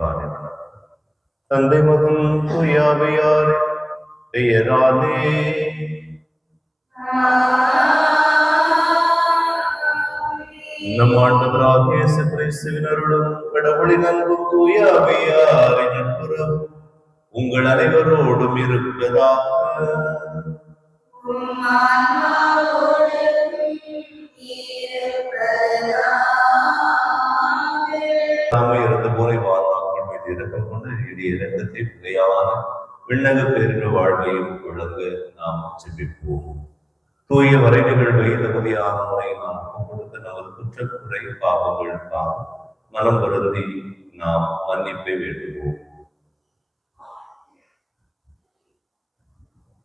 காரணம் தந்தை மகன் தூயாவையார் பெயராலே நம் ஆண்டவராகிய இயேசு கிறிஸ்துவின் அருளும் கடவுளின் அன்பும் தூயாவையாரின் நட்புறவும் உங்கள் அனைவரோடும் இருப்பதாக. இருந்த போரை வாழ்நாட்கள் மீது இரக்கம் கொண்டு இடிய இரக்கத்தை பிழையான விண்ணக பேரின் வாழ்வையும் விளங்க நாம் ஜெபிப்போம். தூய வரை நிகழ்வை தகுதியான முறையில் நாம் கொடுத்த நமது குற்றக்குறை பாவங்களுக்காக மனம் வருந்தி நாம் மன்னிப்பை வேண்டுவோம்.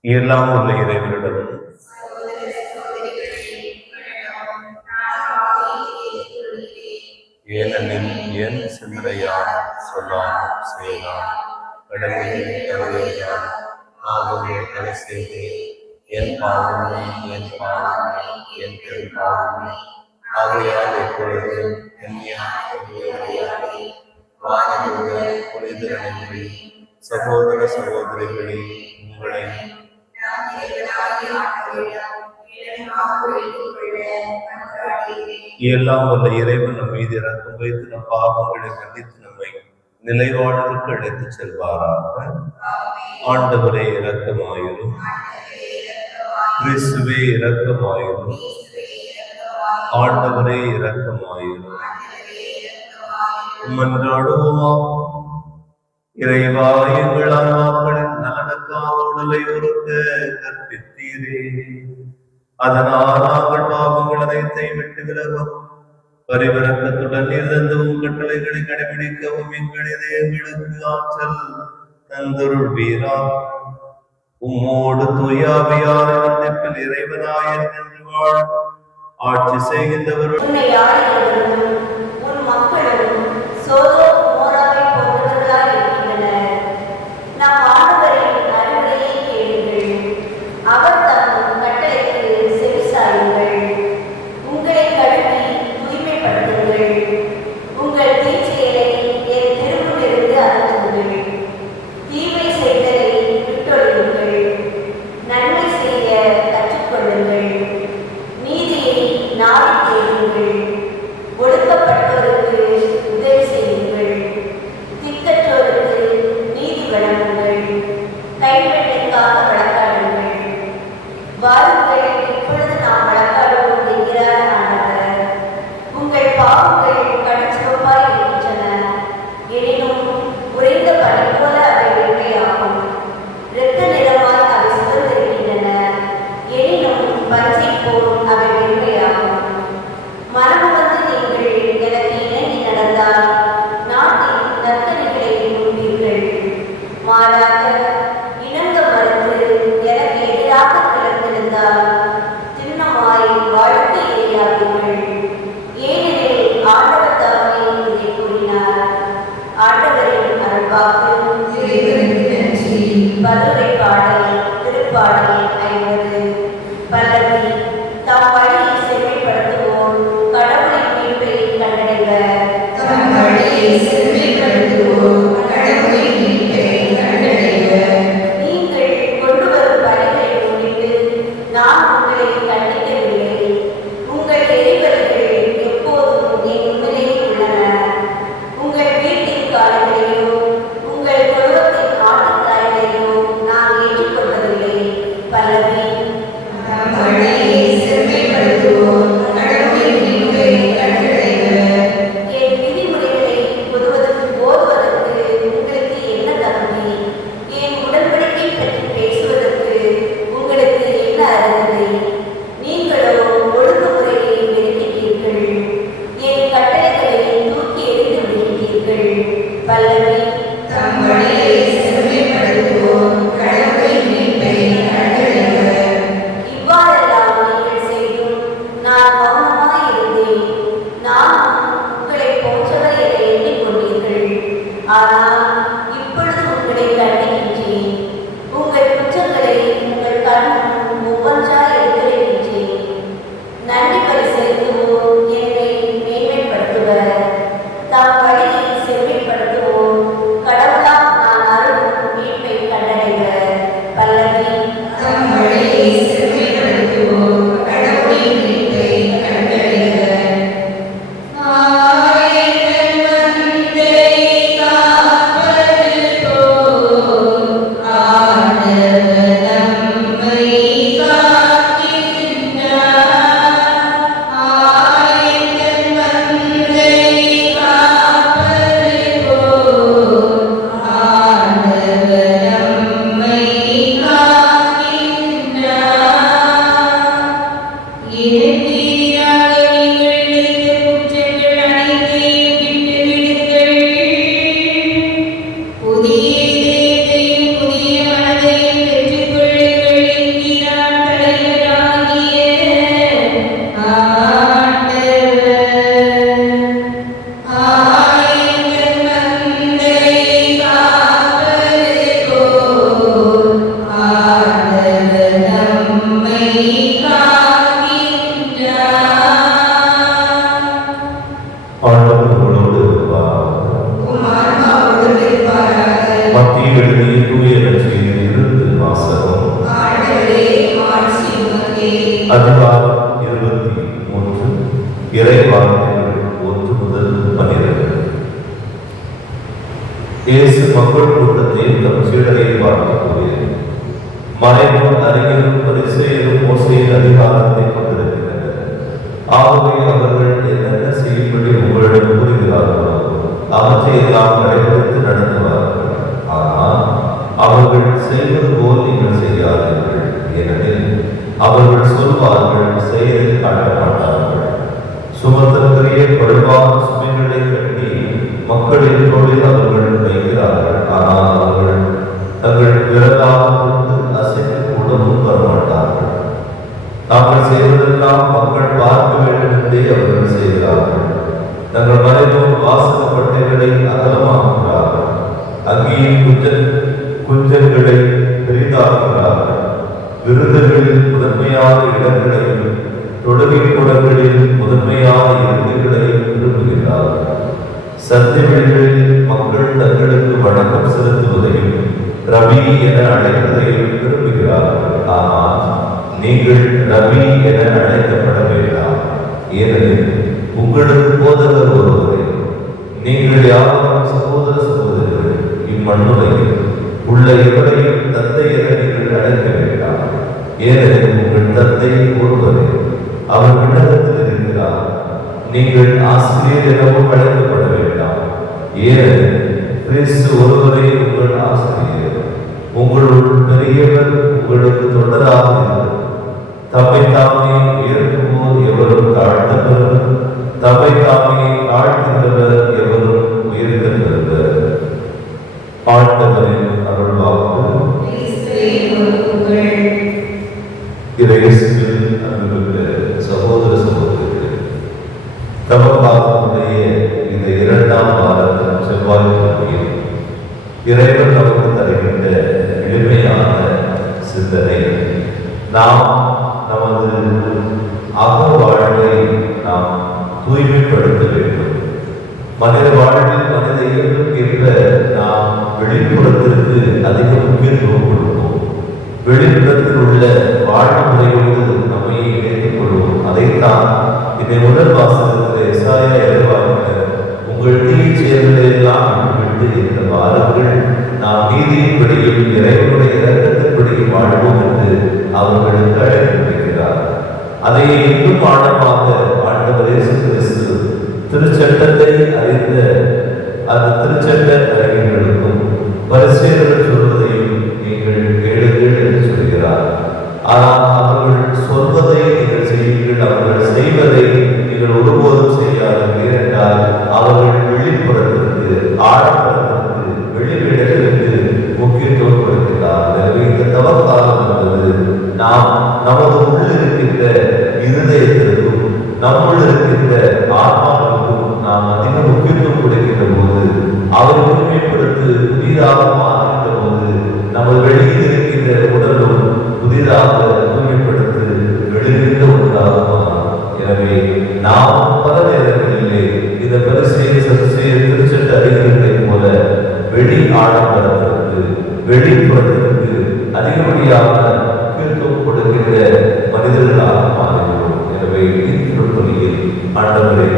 எல்லாம் உள்ள இறைவனிடம் ஏனெனில் என் சிந்தனையால் சொல்லாமல் செய்யலாம் கடவுளையால் ஆகவே கொலை செய்தேன். என் பாவமே என் பாவமே என் பெரும்பாவமே ஆகையால் எப்பொழுது புனிதரனை சகோதர சகோதரிகளே உங்களை எல்லாம் வல்ல இறைவன் நம் மீது இறக்கம் வைத்து நம் பாவங்களை மன்னித்து நம்மை நிலைவாழ்வுக்கு அழைத்து செல்வாராக. ஆண்டவரே இரக்கமாயிரும், கிறிஸ்துவே இரக்கமாயிரும், ஆண்டவரே இரக்கமாயிரும். மன்றாடுவோமா. இறைவா, எங்கள் ஆன்மாக்களின் நலனுக்காக உடலை ஒருக்க கற்பித்தீரே. அதனால் நாங்கள் பாவங்கள் அனைத்தையும் விட்டு விலகும் பரிவரக்கத்துடன் இருந்தவும் கட்டளைகளை கடைபிடிக்கவும் எங்கள் இதயங்களுக்கு ஆற்றல் தந்தருள்வீரா. உம்மோடு தூயாவியார் மன்னிப்பில் இறைவனாயன் என்று வாழ் ஆட்சி செய்கின்றவர்கள் தாம் வழியை செவ்விப்படுத்துவோம். இயேசு மக்கள் கூட்டத்தை தம் சீடரை பார்த்து கூறியது, மறைநூல் அறிஞரும் பரிசேயரும் மோசேயின் அதிகாரத்தை கொண்டிருக்கின்றனர். ஆகவே அவர்கள் என்னென்ன செய்யும்படி உங்களிடம் கூறுகிறார்களோ அவற்றை எல்லாம் கடைபிடித்து நடத்துவார்கள். ஆனால் அவர்கள் செய்வது போல் நீங்கள் செய்யாதீர்கள். ஏனெனில் அவர்கள் சொல்வார்கள், செயலில் காட்ட மாட்டார்கள். சுமத்தற்குரிய பழுவான சுமைகளை கட்டி மக்களின் தோளில் அவர்கள் வைக்கிறார்கள். ஆனால் அவர்கள் தங்கள் விரலாக கொண்டு அசைத்து கூட முன் வரமாட்டார்கள். தாங்கள் செய்வதெல்லாம் மக்கள் பார்க்க வேண்டும் என்றே அவர்கள் செய்கிறார்கள். தங்கள் மறைநூல் வாசக பட்டைகளை அகலமாக்குகிறார்கள். அங்கேயும் குஞ்சங்களை பெரிதாக்குகிறார்கள். விருதுகளில் முதன்மையான இடங்களையும் தொழுகை கூடங்களில் முதன்மையான இருந்துகளையும் விரும்புகிறார்கள். சத்தியவெளிகளில் மக்கள் தங்களுக்கு வணக்கம் செலுத்துவதையும் ரவி என அழைப்பதையும் விரும்புகிறார்கள். ஆனால் நீங்கள் ரவி என அழைக்கப்பட வேண்டாம். ஏனெனில் உங்களுக்கு போதகர் ஒருவரே. நீங்கள் யாரும் சகோதர சகோதரர்கள். இம்மண்ணுலையில் உள்ள எவரையும் தந்தை என நீங்கள் அழைக்க வேண்டாம். ஏனெனில் உங்கள் தந்தை ஒருவரே, அவர் விண்ணகத்தில் இருக்கிறார். நீங்கள் ஆசிரியர் எனவும் அழைக்கப்பட வேண்டாம். ஏனெனில் கிறிஸ்து ஒருவரே உங்கள் ஆசிரியர். உங்களுள் பெரியவர் உங்களுக்கு தொண்டராக இருக்கிறார். தம்மை தாமே உயர்த்துவோர் எவரும் தாழ்த்தப்படுவர், தம்மை தாமே தாழ்த்துகிறவர் எவரும் உயர்த்தப்படுவர். ஆண்டவரின் அருள்வாக்கு. இறையேசுவில் அன்புள்ள சகோதர சகோதரிகளே, தவக்காலத்துடைய இந்த 2ஆம் வாரத்தின் செவ்வாய்க்கிழமையில் இறைவன் நமக்கு தருகின்ற எளிமையான சிந்தனை, நாம் நமது அக வாழ்வை நாம் தூய்மைப்படுத்த வேண்டும். மனித வாழ்வில் மனித இயல்புக்கேற்ப நாம் வெளிப்புறத்திற்கு அதிக முக்கியத்துவம் கொடுப்போம். வெளிப்புறத்தில் உள்ள வாழ்வு முறையோடு நம்மை இணைத்துக் கொள்வோம். அதைத்தான் இதை முதல் வாசகத்தில் எசாயா எதிர்பார்க்கிறார். உங்கள் தீய செயல்களை எல்லாம் விட்டு இந்த வாரங்கள் நாம் நீதியின்படியும் இறைவனுடைய இரக்கத்தின்படியும் வாழ்வோம் என்று அவர்களுக்கு அழைப்பு விடுக்கிறார். அதை இன்னும் ஆழமாக ஆண்டவர் இயேசு கிறிஸ்து திருச்சட்டத்தை அறிந்த அந்த திருச்சட்ட அறிஞர்களுக்கும் பரிசேயர்கள் சொல்வதையும் நீங்கள் கேளுங்கள் என்று சொல்கிறார். ஆனால் அவர்கள் சொல்வதை நீங்கள் செய்யுங்கள், அவர்கள் செய்வதை நீங்கள் ஒருபோதும் செய்யாதீர்கள் என்றால் அவர்கள் வெளிப்புறத்திற்கு ஆழப்புறத்திற்கு வெளிவிடத்திற்கு முக்கியத்துவம் கொடுக்கிறார். எனவே இந்த தவக்காலம் என்பது நாம் நமது உள்ளிருக்கின்ற இருதயத்திற்கும் நம்முள் இருக்கின்ற ஆத்மாவுக்கும் நாம் அதிக முக்கியத்துவம் கொடுக்கின்ற போது, அவர் உரிமைப்படுத்தி புதிதாக மாறுகின்ற போது நமது வெளியில் இருக்கின்ற உடலும் புதிதாக தூய்மைப்படுத்தி வெளியிருந்த ஒன்றாக மாறும். எனவே நாம் பல நேரங்களிலே இந்த பரிசேய திருச்சட்ட அறிஞர்களைப் போல வெளி ஆடம்பரத்திற்கு வெளிப்புறத்திற்கு அதிகப்படியான முக்கியத்துவம் கொடுக்கின்ற மனிதர்களாக மாறுகிறோம். எனவே இத்திருப்பலியில் ஆண்டவரே,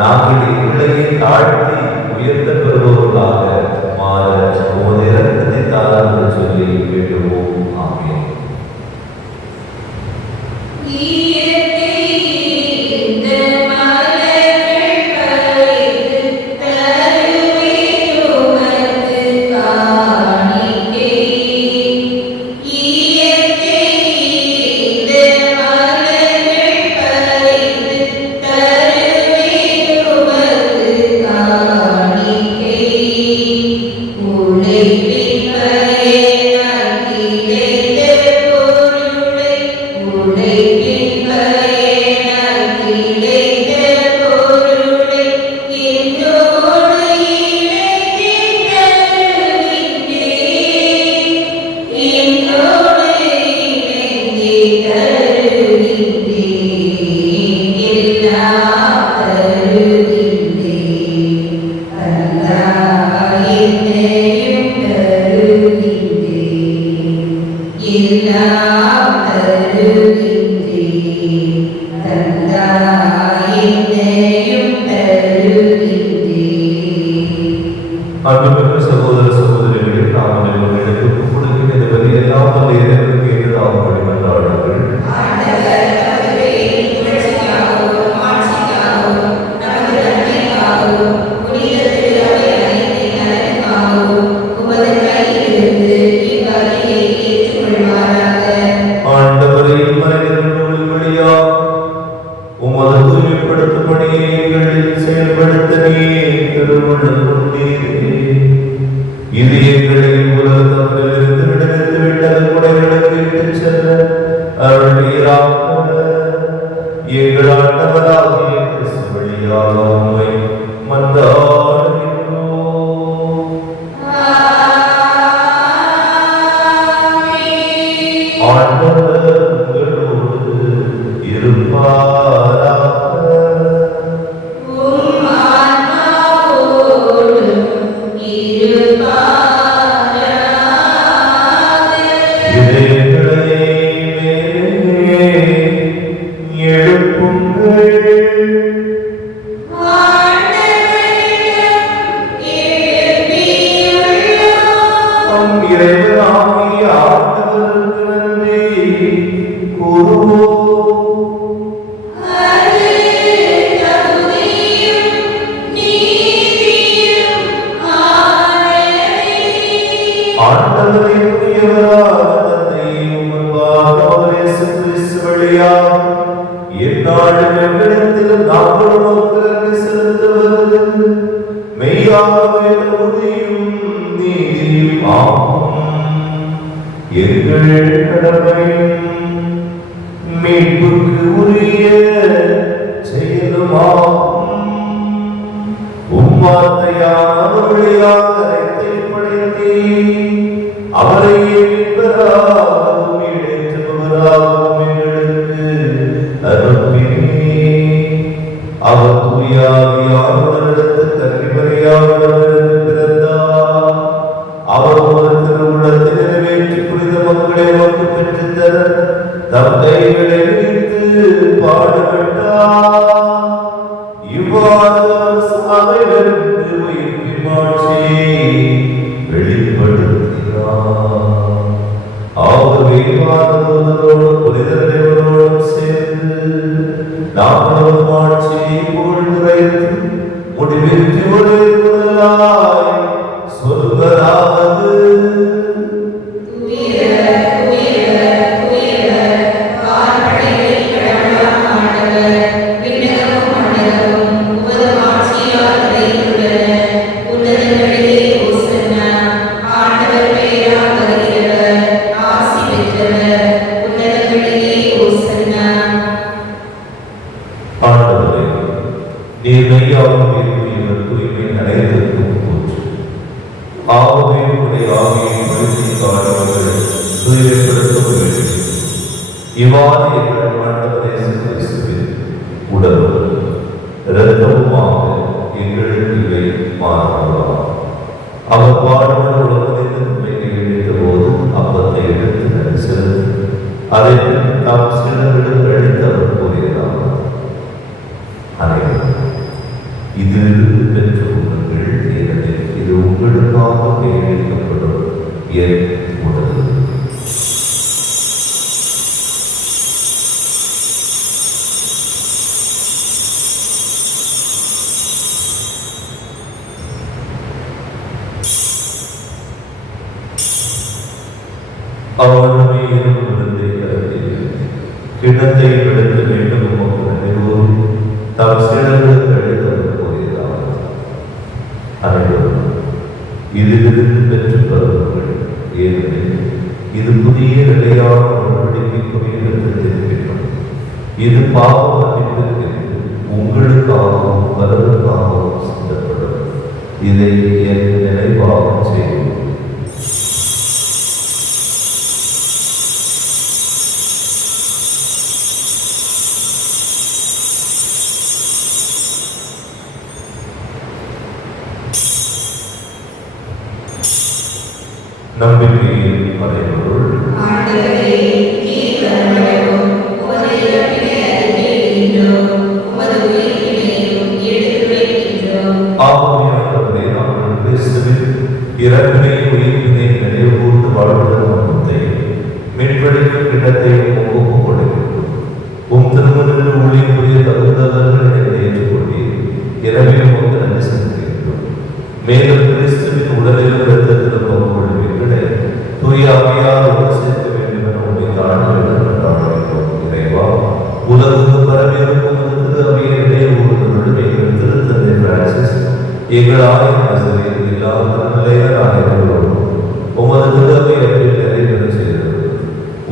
நாங்கள் உள்ளே தாழ்த்தி உயர்த்த பெறுபவர்களாக மாற உமது இரக்கத்தை தாராங்கள் சொல்லி வேண்டுவோம். ஆமென். அன்புமிக்க சகோதர நமது இறைவனுக்கு எதிராக வழிமன்றாடுங்கள். ஆண்டவரை மனிதர்கள் வழியா உமது தூய்மைப்படுத்தும் பணியை எங்களில் செயல்படுத்த நீர் திருவுள்ளம் கொண்டீரே. இது எங்களை உலகத்திலிருந்து விடுவித்து விட்டது குறைகளுக்கு இட்டுச் செல்ல அருளீராக. எங்கள் ஆண்டவராகிய கிறிஸ்து வழியாக உம்மை மன்றாடுகின்றோம். ஆண்டவர் உங்களோடு இருப்பாராக. மீட்புக்கு உரிய செயலுமாகும். உம்மார்த்தையான வழியாக படைத்தி அவரை மீட்பராகவும் இடேற்றுபவராகவும் எங்களுக்கு அருளினீர். அவர் தூயாவியானவரிடத்து கல்விமறையானவரிடம் பிறந்தார். அவர் ஒரு திருவுள்ளத்தை நிறைவேற்றி புனித மக்களை வாக்கு பெற்றுத் தர தம் கைகளை விரித்து பாடுபட்டார். இவ்வாறு சாவையிலிருந்து உயிர்ப்பின் மாட்சியை வெளிப்படுத்தினார். ஆகவே வானதூதரோடும் புனிதர் அனைவரோடும் சேர்ந்து நாங்களும் மாட்சியை போழ்ந்துரைத்து முடிவின்றி ஒரே குரலாய் சொல்வதாவது: இவ்வாறு எங்கள் ஆண்டவர் இயேசு கிறிஸ்துவின் உடலும் இரத்தமுமாக எங்களுக்கு இவை மாறுகிறார். அவர் பாடுபட உலகத்திலிருந்து உண்மையை இணைத்த போது அப்பத்தை எடுத்து செலுத்தி அதை தாம் சிலரிடம் அழித்து அவர் கூறுகிறார்: அனைவரும் இதிலிருந்து பெற்று உண்ணுங்கள், ஏனெனில் இது உங்களுக்காக நியமிக்கப்படும் என் உடல். அவனுமே இருந்ததை கிண்ணத்தை எடுத்து வேண்டும் நினைவோடு தம் சீடர்களுக்கு அழைத்தவர் கூறுகிறார்: அனைவரும் இதிலிருந்து பெற்று பெறுவார்கள், ஏனெனில் இது புதிய நிலையான உடன்படிக்கைக்குரிய இரத்தத்தின் இது பாவ மன்னிப்புக்கு உங்களுக்காகவும் பலருக்காகவும் சிந்தப்படும். இதை என் நினைவாக செய்யும். நம்பிக்கையின் மறைபொருள்: இறப்பினை உயிர்ப்பினை நினைவுகூர்ந்து வாழ்வதன் நோக்கத்தை உடலிலும் இரத்தத்திலும் பங்குகொள்வீர்களே தூய ஆவியால் ஒன்று சேர்க்க வேண்டும் என உண்மை தாழ்வு இறைவா உலகுக்கு பரவியிருக்கும் அவையிலே ஊர்களும் எங்கள் திருத்தந்தை பிரான்சிஸ் எங்கள் ஆயிரம் ஆசிரியர் எல்லா நிலையராகவும் உமது திருவை அன்பில் நிறைவேற செய்தது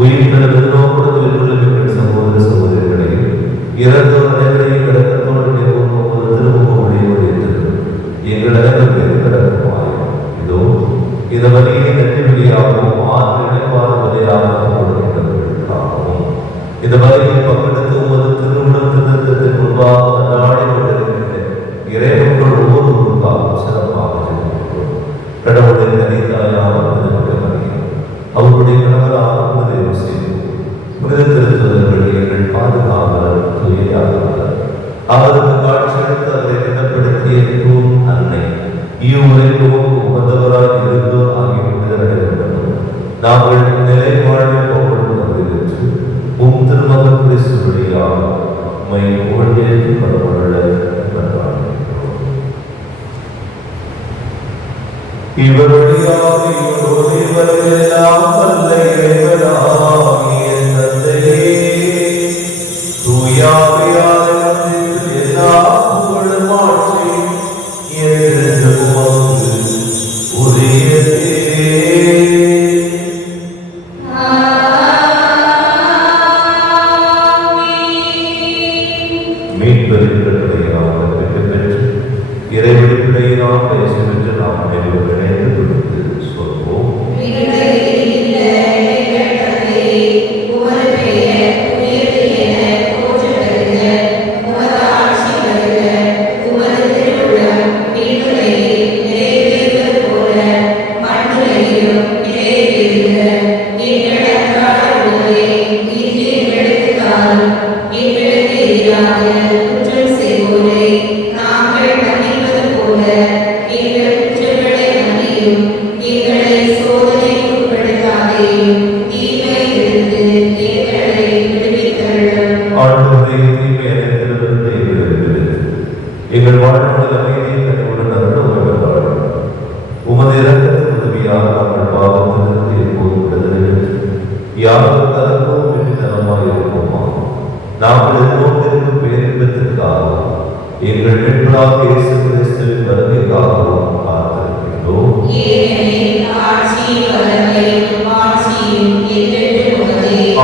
உயிர்கள் நோக்குடன் வெற்றுள்ள எங்கள் சகோதர சகோதரிகளையும் இறந்தோர் அனைவரையும் கடக்கத்தோடு நிறுவனம் உமது திருமுகம் ஒளிவடைத்தது எங்கள் அனைவரும் கடக்குமாய் இதோ இந்த வழியை நன்றி வழியாகவும் ஆறு இணைப்பான வழியாகவும் கொடுக்கின்றவர்களுக்காகவும் இந்த வழியில் பங்கெடுத்து உமது திருமணம் திருத்தத்தின் முன்பாக நாடி கொண்டிருக்கின்ற இறைவர்கள் ஒவ்வொருவருக்காகவும் சிறப்பாக கடவுளின் தனித்தாயாக அவருடைய கணவராக தேர்வு செய்து புனித திருத்துவதற்கு எங்கள் பாதுகாவலர் தூயாளர் அவருக்கு காட்சியளித்து அவரை திடப்படுத்திய தூண் அன்னை இவ்வுரைக்கும் உகந்தவராக இருந்தோர் ஆகிய புனிதர்கள் நாங்கள் நிலை வாழ்வில் போகப்படுவதற்கு திருமகன் கிறிஸ்துவடியாக உம்மை புகழ்ந்தேற்று பரவல்ல இவருடையாக இவரோடு இவர்களெல்லாம் வல்ல இறைவனாகிய தந்தையே தூயாவியால் எல்லா புகழும் ஆட்சியும் என்றென்றும் உமக்கு உரியதே. எங்கள் வாழ்நாள் அமைதியை கனிவுடன் அருள் உமது இரக்கத்தின் உதவியாக நாங்கள் பாவத்திலிருந்து எப்போதும் விடுதலை யாரும் தரப்போம் என்று நலமாய் இருப்போமா நாங்கள் எல்லோருக்கும் பேரின்பத்திற்காகவும் எங்கள் மீட்பராக இயேசு கிறிஸ்துவின் வருகைக்காகவும் காத்திருக்கின்றோம்.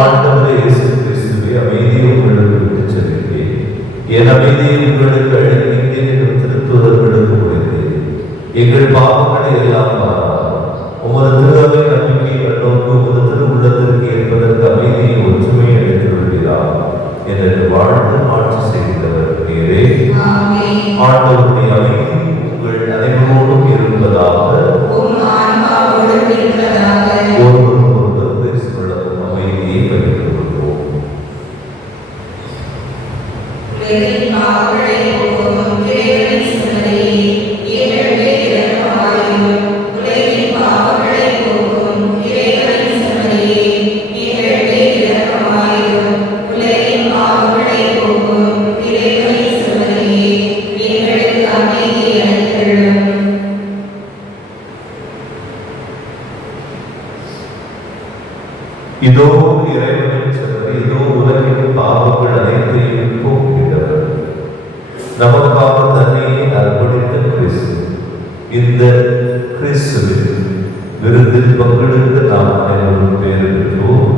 ஆண்டவரே இயேசு கிறிஸ்துவே அமைதியை உங்களுக்கு விட்டுச் செல்கிறேன். என் அமைதியை உங்களுக்கு அளிக்கின்றேன் என்று திருத்துவதற்கு முடிந்தேன். எங்கள் பாவங்களை எல்லாம் உமது திருவை நம்பிக்கை கண்ணோக்கு உமது திரு உள்ளத்திற்கு ஏற்பதற்கு அமைதியை ஒற்றுமை அளித்து விடுகிறார் என்று வாழ்ந்து ஆட்சி செய்கிறவர் நீரே. ஆண்டவருடைய அமைதி உங்கள் அனைவரோடும் இருப்பதாக ஒருவருக்கொருவர் பேசிக்கொள்ளவும் அமைதியை பகிர்ந்து கொள்வோம். இதோ இறைவனின் செல்வரை, இதோ உலகின் பாவங்கள் அனைத்தையும் போக்குகிறவர், நமக்காக தன்னையே அர்ப்பணித்த கிறிஸ்து. இந்த கிறிஸ்துவின் விருந்தில் பங்கெடுத்து நாம் அனைவரும் பேறு பெற்றோம்.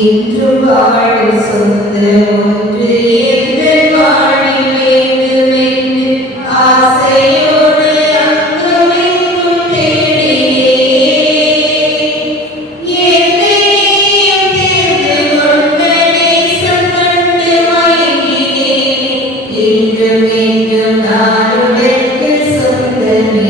இன்று வாழ சொந்த ஒன்று எங்கள் வாழில் வேண்டுமென்று ஆசையோடு அங்கமெங்கும் தேடியே என்னையும் தேர்ந்து கொண்ட நேசம் கண்டு மயங்கினேன். இன்று மீண்டும் நான் உனக்கு சொந்தமே.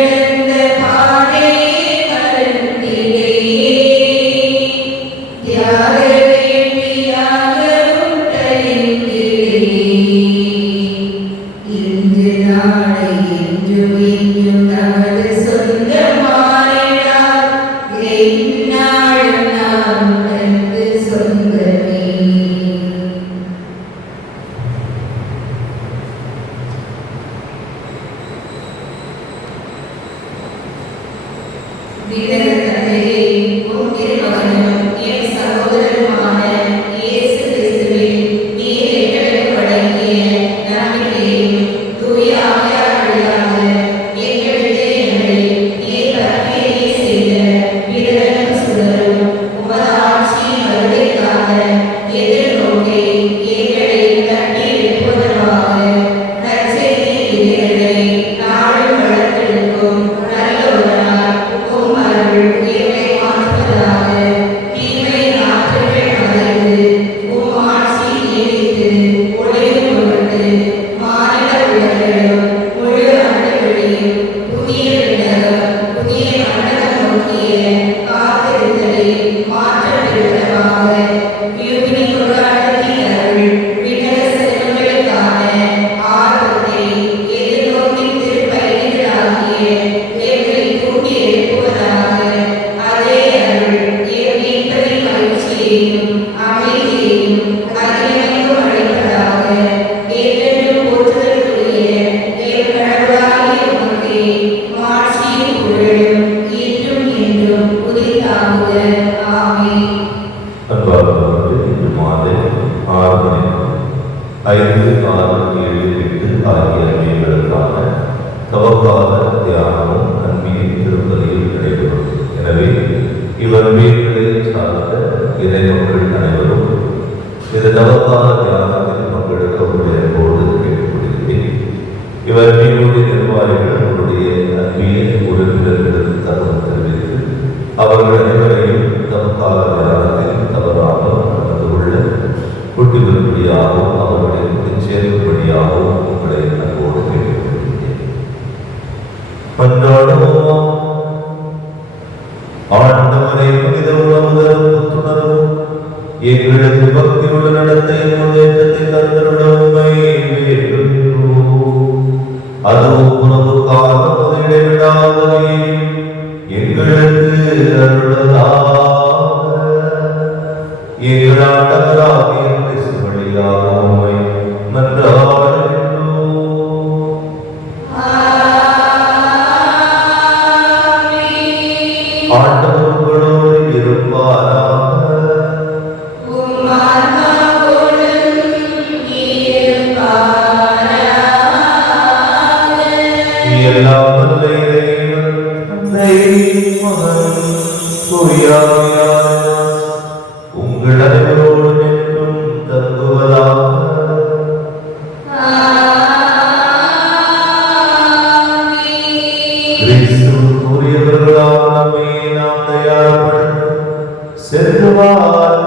நடந்த பாதையை மறந்திடே. தியாக வேள்வியாகவும் தரித்திடே. இன்று நாளை என்றும் இன்றும் நமது சொந்தமாயிடார். எந்நாளும் நாம் உனக்கு சொந்தமே. தந்தையே, உம் திருமகனும் என் சகோதரருமான இயேசு கிறிஸ்துவில் நீர் எங்களுக்கு வழங்கிய நம்பிக்கையையும் தூய ஆவியார் வழியாக எங்கள் இதயங்களில் நீர் கற்பனையை செய்த விரலும் சுடரும் உமது ஆட்சியின் வருகைக்காக எதிர்நோக்கி எங்களை தட்டி எழுப்புவதற்காக நற்செய்தி விதைகளை நாளும் வளர்த்தெடுக்கும் நல்லவராய் உம் அருள் எங்களை மாற்றுவதாக. தீமையின் ஆற்றல்கள் மறைந்து உம் ஆட்சி நீடித்து ஒளிரும் பொருட்டு மாநில உலகிலும் முழு அண்டவெளியும் புதிய விண்ணகம் புதிய மண்டலம் நோக்கிய காத்திருத்தலில் மாற்றம் பெறுவதற்காக யுகினி கொண்டாட்டத்தின் அருள் விண்ணக செல்வங்களுக்கான ஆர்வத்தை எதிர்நோக்கி திருப்பயணிகளாகிய எங்களை தூண்டி எழுப்புவதாக. அதே அருள் என் மீட்பரின் மகிழ்ச்சியையும் அமைதியையும் அதிகமைக்கும் அளிப்பதாக. என்றென்றும் போற்றுதலுக்குரிய என் கடவுளாகிய உமக்கே மாட்சியும் புகழும் இன்றும் என்றும் உரித்தாகுக. ஆமென். அன்பார்ந்தவர்களே, இன்று மாலை 6 மணிக்கு 5, 6, 7, 8 ஆகிய அன்பியங்களுக்கான தவக்கால தியானமும் அன்பியின் திருப்பதியில் நடைபெறும். எனவே இவ்வன்பியங்களை சார்ந்த இறை மக்கள் அனைவரும் இந்த தவக்கால தியானத்தில் பங்கெடுக்க உங்களுடைய போது கேட்டுக்கொள்கிறேன். இவ்வன்பியுடைய நிர்வாகிகள் உங்களுடைய அன்பிய உறுப்பினர்களுக்கு தகவல் தெரிவித்து அவர்கள் அனைவரையும் தவக்கால தியானத்தில் தவறாமல் நடந்து கொள்ள கூட்டி வரும்படியாகவும் அவர்களை சேர்க்கும்படியாகவும் உங்களை அன்போடு கேட்டுக்கொள்கிறேன். பன்றாடுவோம். ஆண்டவரை புனித உணவுதலும் புத்துணர்வும் எங்களுக்கு பக்தியுள்ள நடத்தை முன்னேற்றத்தை தந்தருடமை வேண்டுகிறோம். அதுவும் உணவுக்காக முதலிடவிடாதவை எங்களுக்கு அருளதாக. எங்கள் ஆண்டவராகிய கிறிஸ்து வழியாக உம்மை மன்றாடுகின்றோம். ஆண்டவர் உங்களோடு இருப்பாராக. உம் ஆன்மாவோடும் இருப்பாராக. எல்லாம் வல்ல இறைவன் தந்தை, மகன், தூய ஆவியார் உங்கள் அனைவரோடும் என்றும் தங்குவதாக. கிறிஸ்து கூறியவர்களால் நம்மை நாம் தயார்படுத்த செல்வார்